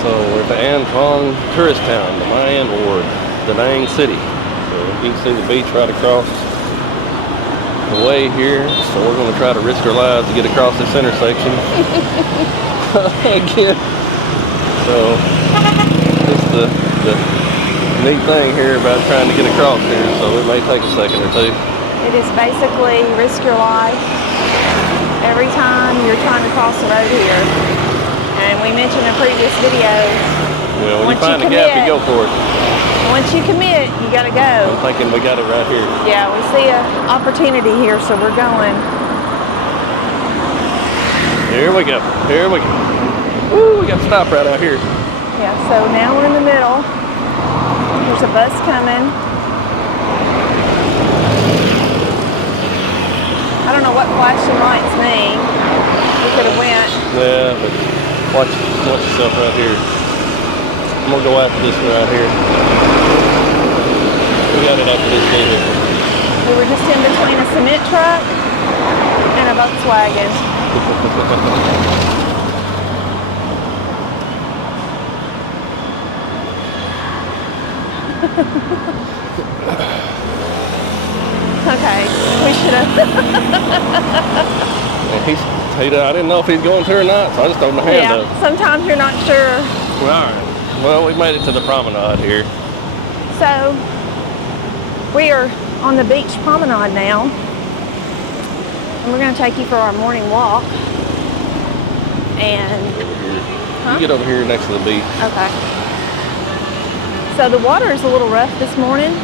So we're at the Anton tourist town, the Mayan Ward, the Dang City. So you can see the beach right across the way here. So we're going to try to risk our lives to get across this intersection again. So it's the neat thing here about trying to get across here. So it may take a second or two. It is basically risk your life every time you're trying to cross the road here. And we mentioned in previous videos, well, when you find a gap, you go for it. Once you commit, you gotta go. I'm thinking we got it right here. Yeah, we see an opportunity here, so we're going. Here we go. Here we go. Woo, we got to stop right out here. Yeah, so now we're in the middle. There's a bus coming. I don't know what flashing lights mean. We could have went. Yeah, but watch yourself right here. I'm gonna go after this one right here. We got it after this vehicle. We were just in between a cement truck and a Volkswagen. Okay, we should have. I didn't know if he's going to or not, so I just opened my hand up. Sometimes you're not sure. Well, all right. Well, we made it to the promenade here. So, we are on the beach promenade now. And we're going to take you for our morning walk. And... You get over here next to the beach. Okay. So the water is a little rough this morning.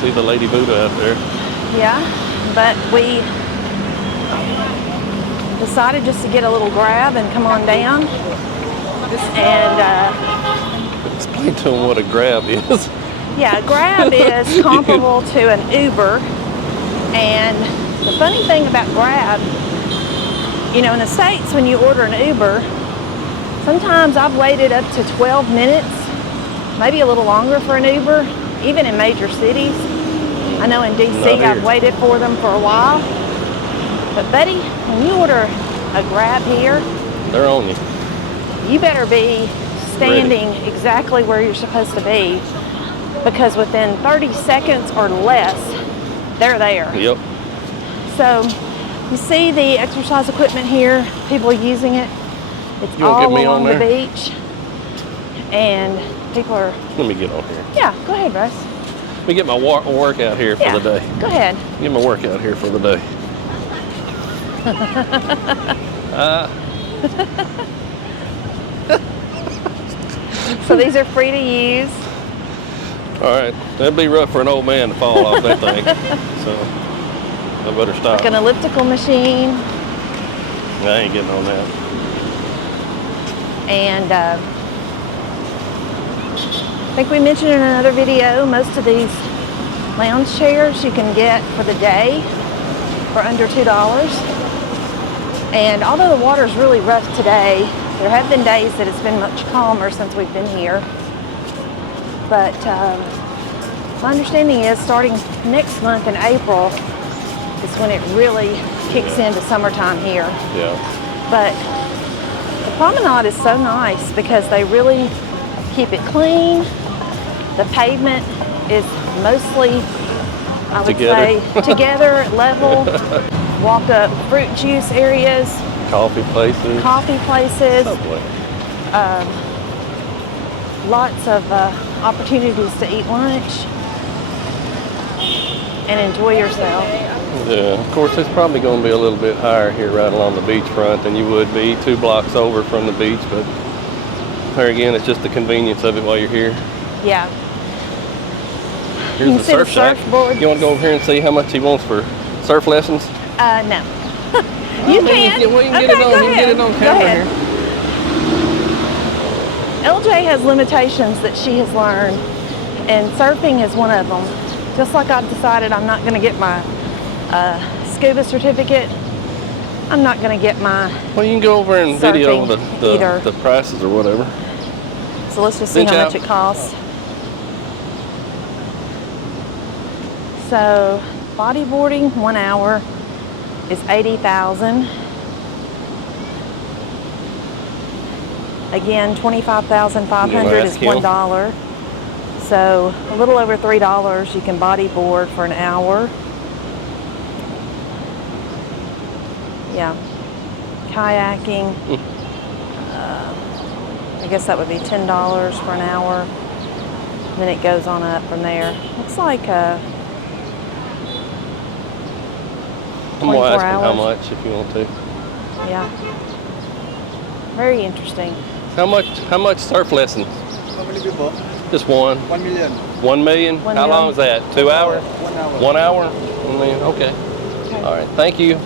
See the Lady Buddha out there. Yeah, but we decided just to get a little grab and come on down. And explain to them what a grab is. Yeah, a grab is comparable to an Uber. And the funny thing about grab, you know, in the States when you order an Uber, sometimes I've waited up to 12 minutes, maybe a little longer for an Uber, even in major cities. I know in DC I've waited for them for a while. But buddy, when you order a Grab here, they're on you. You better be standing exactly where you're supposed to be, because within 30 seconds or less, they're there. Yep. So you see the exercise equipment here, people using it. It's all along the beach. And people are... Let me get on here. Yeah, go ahead, Russ. Let me get my workout here for the day. Go ahead. Get my workout here for the day. So these are free to use. All right, that'd be rough for an old man to fall off that thing. So I better stop. Like an elliptical machine. I ain't getting on that. And I think we mentioned in another video, most of these lounge chairs you can get for the day for under $2. And although the water's really rough today, there have been days that it's been much calmer since we've been here. But my understanding is starting next month in April is when it really kicks into summertime here. Yeah. But the promenade is so nice because they really keep it clean. The pavement is mostly, I would say, together, level. Walk up fruit juice areas. Coffee places. Lots of opportunities to eat lunch and enjoy yourself. Yeah, of course it's probably going to be a little bit higher here right along the beachfront than you would be 2 blocks over from the beach, but there again, it's just the convenience of it while you're here. Yeah. Here's the surf shack. You want to go over here and see how much he wants for surf lessons? No. You can. We can get it on. We can get it on camera here. LJ has limitations that she has learned, and surfing is one of them. Just like I've decided I'm not going to get my scuba certificate, I'm not going to get my Well, you can go over and video the prices or whatever. So let's just see how much it costs. So bodyboarding 1 hour is $80,000. Again, 25,500 is ask him? $1. So a little over $3 you can bodyboard for an hour. Yeah. Kayaking. I guess that would be $10 for an hour. Then it goes on up from there. Looks like I'm 24 gonna ask him how hours. much if you want to. Yeah. Very interesting. How much surf lessons? How many people? Just one. 1 million. 1 million? One How long million. is that? 2 hours? 1 hour. 1 hour? 1 million. Okay. Okay. All right. Thank you.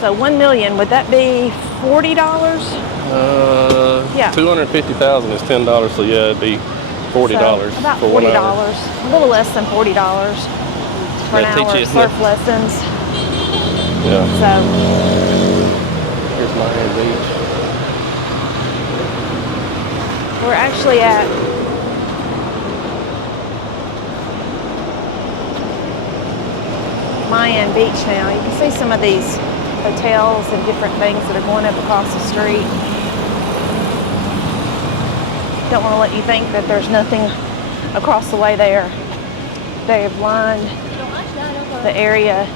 So 1 million, would that be $40? Yeah. 250,000 is $10, so yeah, it'd be $40 So about for 1 hour. $40. A little less than $40 for an That'd teach hour you, of isn't it? surf lessons. Yeah. So Here's Miami Beach. we're actually at Mayan Beach now. You can see some of these hotels and different things that are going up across the street. Don't want to let you think that there's nothing across the way there. They have lined the area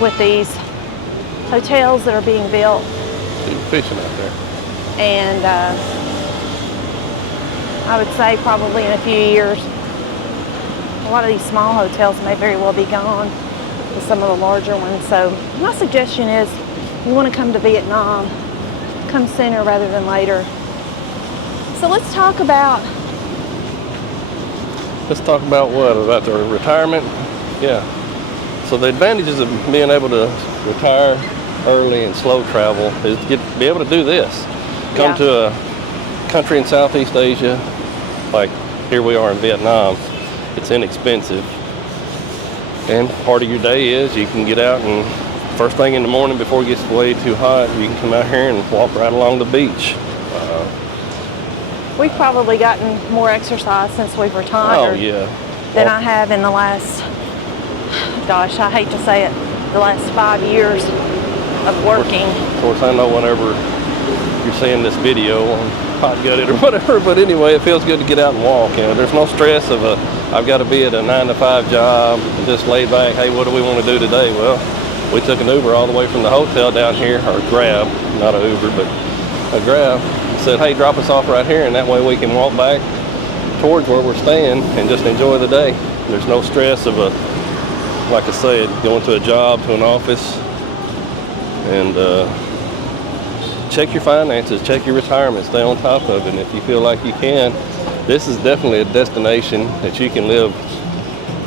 with these hotels that are being built, People fishing out there. and I would say probably in a few years a lot of these small hotels may very well be gone with some of the larger ones. So my suggestion is, you want to come to Vietnam, come sooner rather than later. So let's talk about what? About the retirement? Yeah. So the advantages of being able to retire early and slow travel is be able to do this. Come Yeah. to a country in Southeast Asia, like here we are in Vietnam. It's inexpensive. And part of your day is you can get out and first thing in the morning before it gets way too hot, you can come out here and walk right along the beach. We've probably gotten more exercise since we've retired Oh yeah. than I have in the last, gosh, I hate to say it, the last 5 years of working. Of course, I know whenever you're seeing this video on Hot Gutted or whatever, but anyway, it feels good to get out and walk. You know, there's no stress of I've got to be at a 9-to-5 job and just laid back. Hey, what do we want to do today? Well, we took an Uber all the way from the hotel down here, or Grab, not an Uber, but a Grab. Said, hey, drop us off right here, and that way we can walk back towards where we're staying and just enjoy the day. There's no stress of like I said, going to a job, to an office, and check your finances, check your retirement, stay on top of it. And if you feel like you can, this is definitely a destination that you can live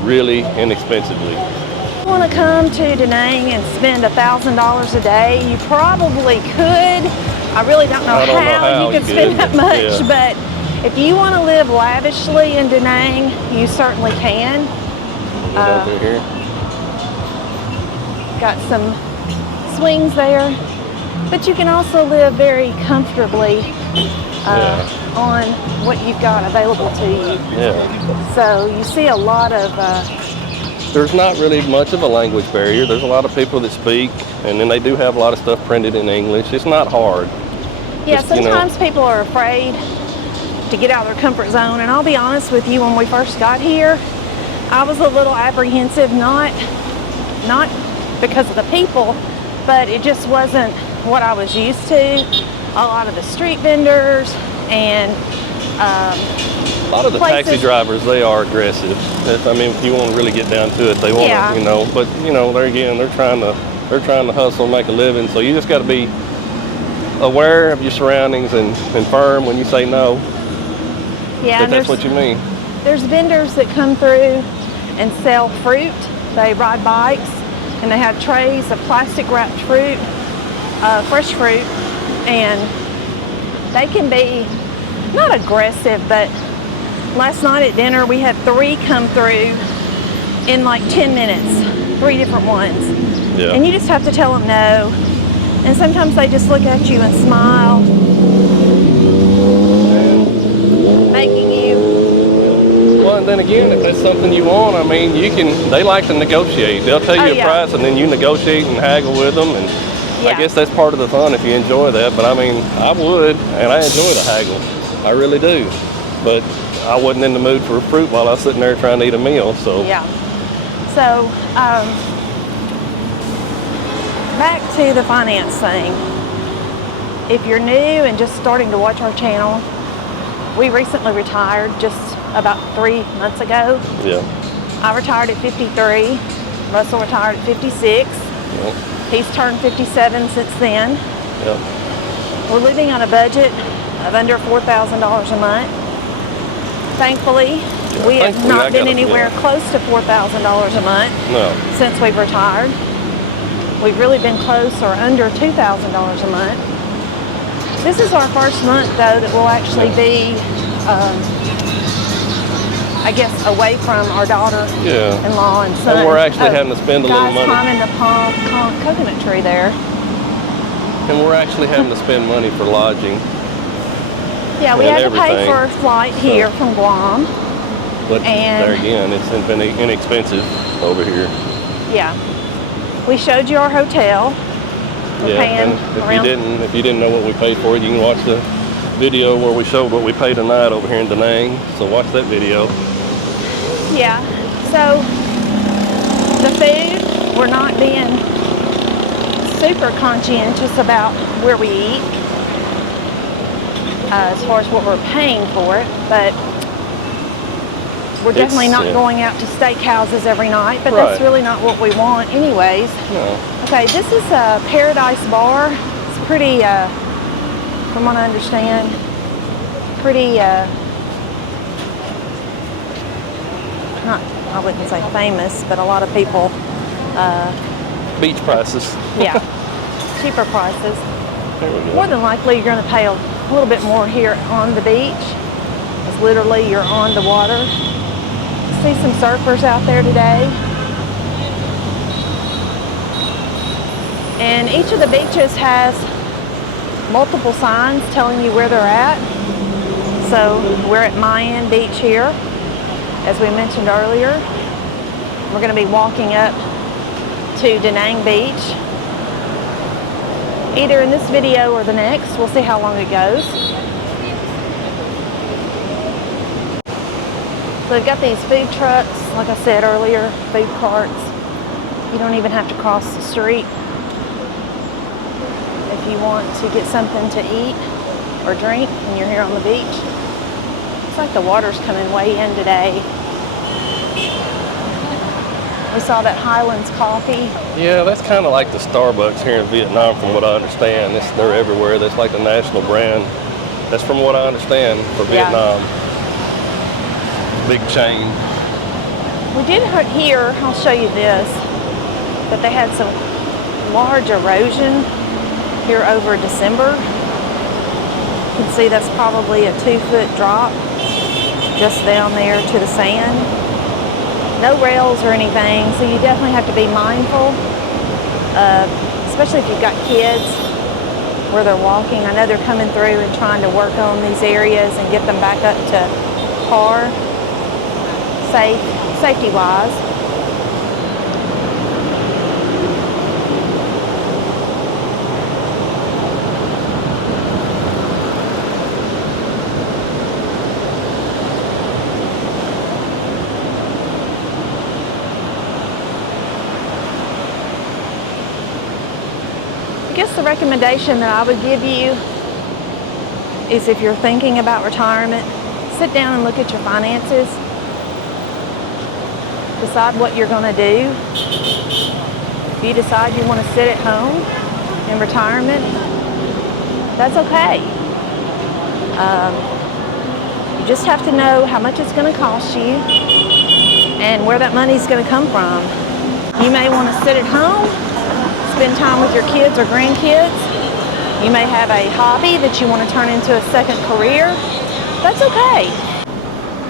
really inexpensively. If you want to come to Da Nang and spend $1,000 a day, you probably could. I really don't know, I don't know how you could you spend could, that much, yeah. but if you want to live lavishly in Da Nang, you certainly can. Get out through here. Got some swings there, but you can also live very comfortably on what you've got available to you. Yeah. So you see a lot of There's not really much of a language barrier. There's a lot of people that speak, and then they do have a lot of stuff printed in English. It's not hard. yeah, Just, you know. sometimes people are afraid to get out of their comfort zone, and I'll be honest with you, when we first got here, I was a little apprehensive, not because of the people, but it just wasn't what I was used to. A lot of the street vendors and A lot of the places. taxi drivers, they are aggressive. I mean, if you want to really get down to it, they want Yeah. to, you know. But you know, there again, they're trying to hustle, and make a living. So you just got to be aware of your surroundings and firm when you say no. Yeah, If and that's what you mean. there's vendors that come through and sell fruit. They ride bikes and they have trays of plastic wrapped fruit, fresh fruit, and they can be not aggressive, but last night at dinner we had 3 come through in like 10 minutes, 3 different ones. Yeah. And you just have to tell them no. And sometimes they just look at you and smile, making you Well, and then again, if that's something you want, I mean, they like to negotiate. They'll tell you a yeah. price and then you negotiate and haggle with them. And I Yeah. guess that's part of the fun if you enjoy that. But I mean, I would, and I enjoy the haggle. I really do. But I wasn't in the mood for fruit while I was sitting there trying to eat a meal, so. Yeah. So, back to the finance thing. If you're new and just starting to watch our channel, we recently retired just about 3 months ago. Yeah. I retired at 53. Russell retired at 56. Yep. He's turned 57 since then. Yep. We're living on a budget of under $4,000 a month. Thankfully, we have not been anywhere close to $4,000 a month since we've retired. We've really been close or under $2,000 a month. This is our first month, though, that we'll actually be, I guess, away from our daughter-in-law and son. And we're actually having to spend a little money. Guys climbing the palm coconut tree there. And we're actually having to spend money for lodging. Yeah, we had to pay for a flight here from Guam. But there again, it's been inexpensive over here. Yeah. We showed you our hotel. We're and if you didn't know what we paid for it, you can watch the video where we showed what we paid a night over here in Da Nang. So watch that video. Yeah. So the food, we're not being super conscientious about where we eat as far as what we're paying for it, but we're definitely not going out to steakhouses every night, but that's really not what we want anyways. No. Okay, this is a Paradise Bar. It's pretty, from what I understand, pretty, I wouldn't say famous, but a lot of people. Beach prices. Yeah, cheaper prices. There we go. More than likely, you're going to pay a little bit more here on the beach. It's literally, you're on the water. See some surfers out there today. And each of the beaches has multiple signs telling you where they're at. So we're at Mayan Beach here, as we mentioned earlier. We're going to be walking up to Da Nang Beach, either in this video or the next. We'll see how long it goes. So we've got these food trucks, like I said earlier, food carts. You don't even have to cross the street if you want to get something to eat or drink when you're here on the beach. Looks like the water's coming way in today. We saw that Highlands coffee. Yeah, that's kind of like the Starbucks here in Vietnam, from what I understand. They're everywhere. That's like the national brand. That's from what I understand for Vietnam. Big chain. We did hear, I'll show you this, that they had some large erosion here over December. You can see that's probably a 2-foot drop just down there to the sand. No rails or anything, so you definitely have to be mindful, especially if you've got kids where they're walking. I know they're coming through and trying to work on these areas and get them back up to par, safety-wise. I guess the recommendation that I would give you is, if you're thinking about retirement, sit down and look at your finances. Decide what you're going to do. If you decide you want to sit at home in retirement, that's okay. You just have to know how much it's going to cost you and where that money's going to come from. You may want to sit at home, spend time with your kids or grandkids. You may have a hobby that you want to turn into a second career. That's okay.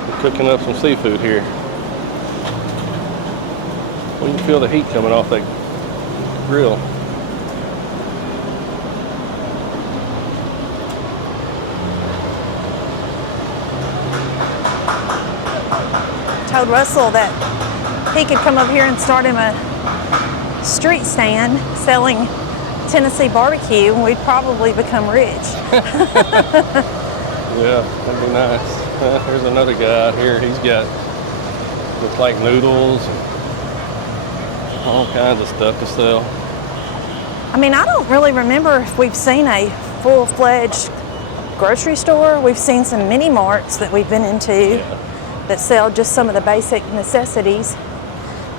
We're cooking up some seafood here. Well, you can feel the heat coming off that grill. told Russell that he could come over here and start him a street stand selling Tennessee barbecue, and we'd probably become rich. Yeah, that'd be nice. There's another guy out here. He's got looks like noodles and all kinds of stuff to sell. I mean, I don't really remember if we've seen a full-fledged grocery store. We've seen some mini marts that we've been into that sell just some of the basic necessities,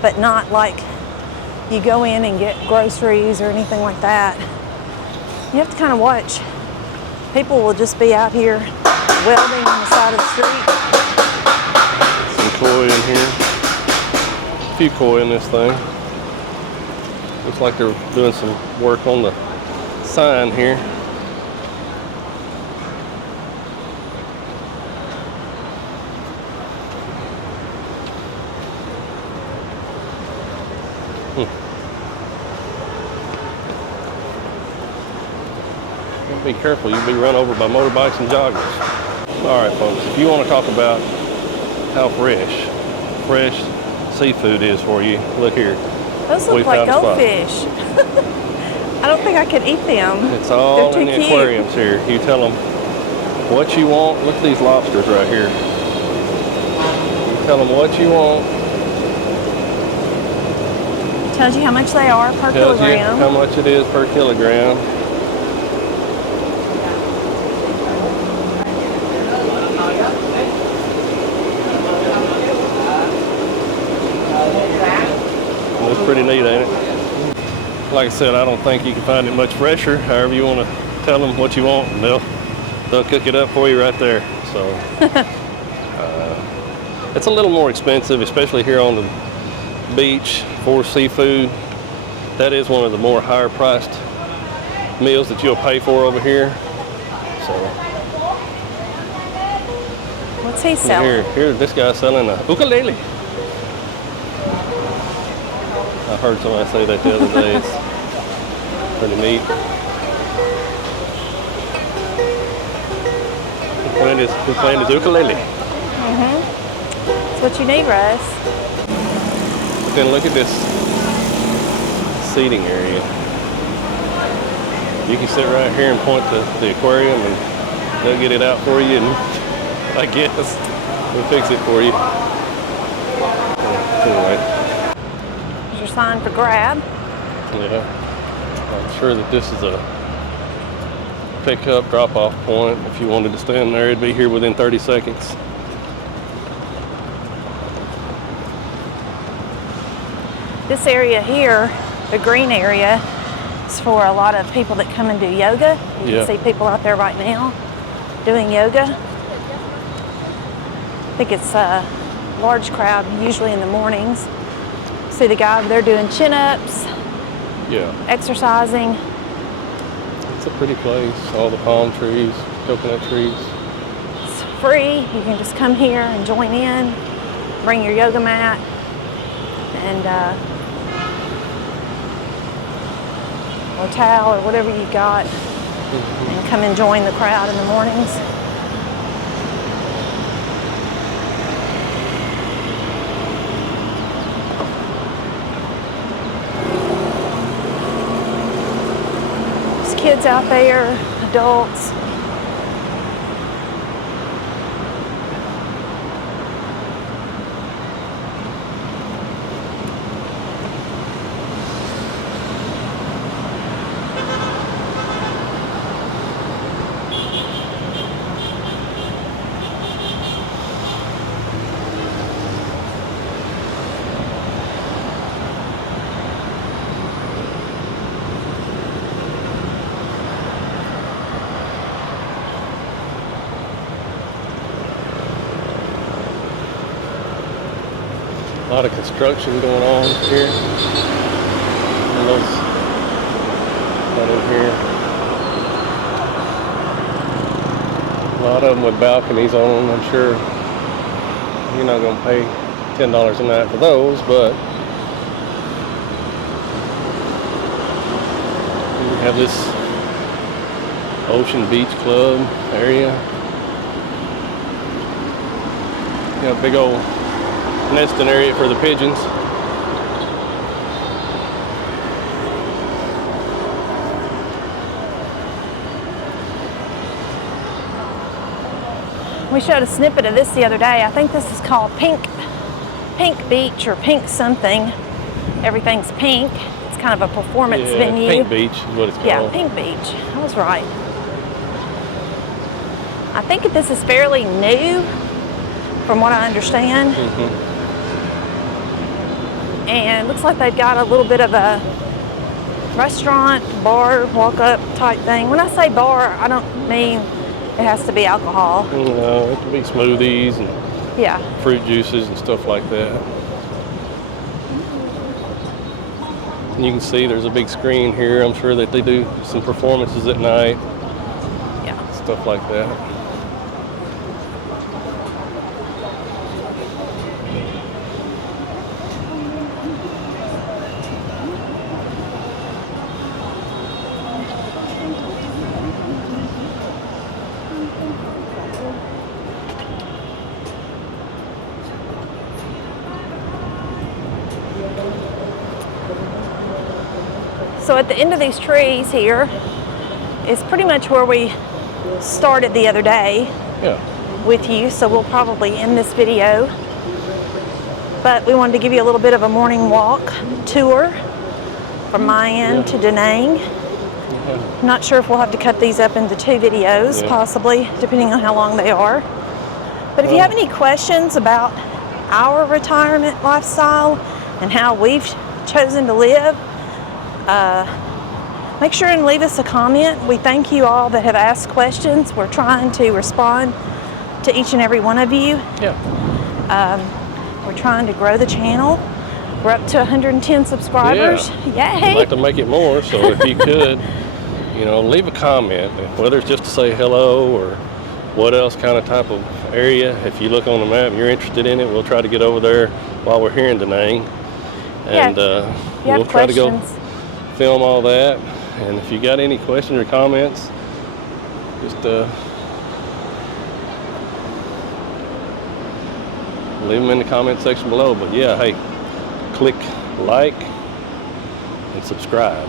but not like you go in and get groceries or anything like that. You have to kind of watch. People will just be out here welding on the side of the street. Some koi in here. A few koi in this thing. Looks like they're doing some work on the sign here. Be careful, you'll be run over by motorbikes and joggers. All right, folks, if you want to talk about how fresh seafood is for you, look here. Those look like goldfish. I don't think I could eat them. It's all They're in the too cute. aquariums here. You tell them what you want. Look at these lobsters right here. You tell them what you want. Tells you how much they are per Tells you kilogram. how much it is per kilogram. It's pretty neat, ain't it? Like I said, I don't think you can find it much fresher. However you want to tell them what you want, and they'll cook it up for you right there. So it's a little more expensive, especially here on the beach for seafood. That is one of the more higher priced meals that you'll pay for over here. So What's he selling? here this guy's selling a ukulele. I heard somebody say that the other day. It's pretty neat. We're playing his ukulele. That's what you need, Russ. But then look at this seating area. You can sit right here and point to the aquarium and they'll get it out for you, and I guess they'll fix it for you. Anyway. Sign for grab. Yeah, I'm sure that this is a pick-up, drop-off point. If you wanted to stand there, it'd be here within 30 seconds. This area here, the green area, is for a lot of people that come and do yoga. You can see people out there right now doing yoga. I think it's a large crowd, usually in the mornings. See the guy over there doing chin-ups, exercising. It's a pretty place. All the palm trees, coconut trees. It's free. You can just come here and join in, bring your yoga mat, and or towel or whatever you got, and come and join the crowd in the mornings. Kids out there, adults. A lot of construction going on here. And those right in here. A lot of them with balconies on them. I'm sure you're not going to pay $10 a night for those, but we have this Ocean Beach Club area. Got a big old nesting area for the pigeons. We showed a snippet of this the other day. I think this is called Pink Beach or Pink something. Everything's pink. It's kind of a performance venue. Pink Beach is what it's called. Yeah, Pink Beach. I was right. I think this is fairly new, from what I understand. And it looks like they've got a little bit of a restaurant, bar, walk-up type thing. When I say bar, I don't mean it has to be alcohol. No, it can be smoothies and yeah, fruit juices and stuff like that. And you can see there's a big screen here. I'm sure that they do some performances at night. Yeah. Stuff like that. So at the end of these trees here is pretty much where we started the other day with you. So we'll probably end this video. But we wanted to give you a little bit of a morning walk tour from Mayan to Da Nang. I'm not sure if we'll have to cut these up into 2 videos, possibly, depending on how long they are. But if you have any questions about our retirement lifestyle and how we've chosen to live, make sure and leave us a comment. We thank you all that have asked questions. We're trying to respond to each and every one of you. We're trying to grow the channel. We're up to 110 subscribers. Yay! I'd like to make it more, so if you could, leave a comment, whether it's just to say hello or what else kind of type of area. If you look on the map and you're interested in it, we'll try to get over there while we're here in Da Nang. And we'll try to go film all that. And if you got any questions or comments, just leave them in the comment section below. But yeah, hey, click like and subscribe.